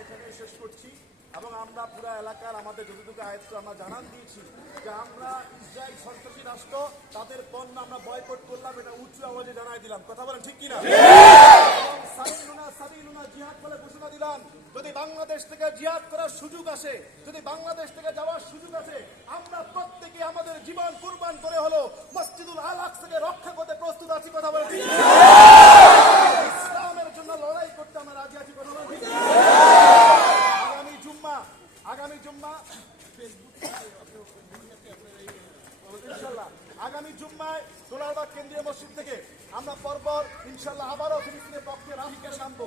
এখানে শেষ করছি এবং আমরা পুরো এলাকার আমাদের যতটুকু আয়ত্ত আমরা জানান দিয়েছি যে আমরা ইসরায়েল সন্ত্রাসী রাষ্ট্র তাদের পণ্য আমরা বয়কট করলাম এটা উচ্চ আওয়াজে জানাই দিলাম। কথা বলেন ঠিক কিনা? যদি বাংলাদেশ থেকে জিহাদ করার সুযোগ আসে যদি বাংলাদেশ থেকে যাওয়ার সুযোগ আসে আমরা প্রত্যেকে আমাদের জীবন কুরবান করে হলো মসজিদুল আল আকসাকে রক্ষা করতে প্রস্তুত আছি কথা বলে আগামী জুম্মা ইনশাল্লাহ আগামী জুম্মায় দোলারবাগ কেন্দ্রীয় মসজিদ থেকে আমরা পরপর ইনশাল্লাহ আবারও ফিলিস্তিনের পক্ষে রাহিকে নামবো।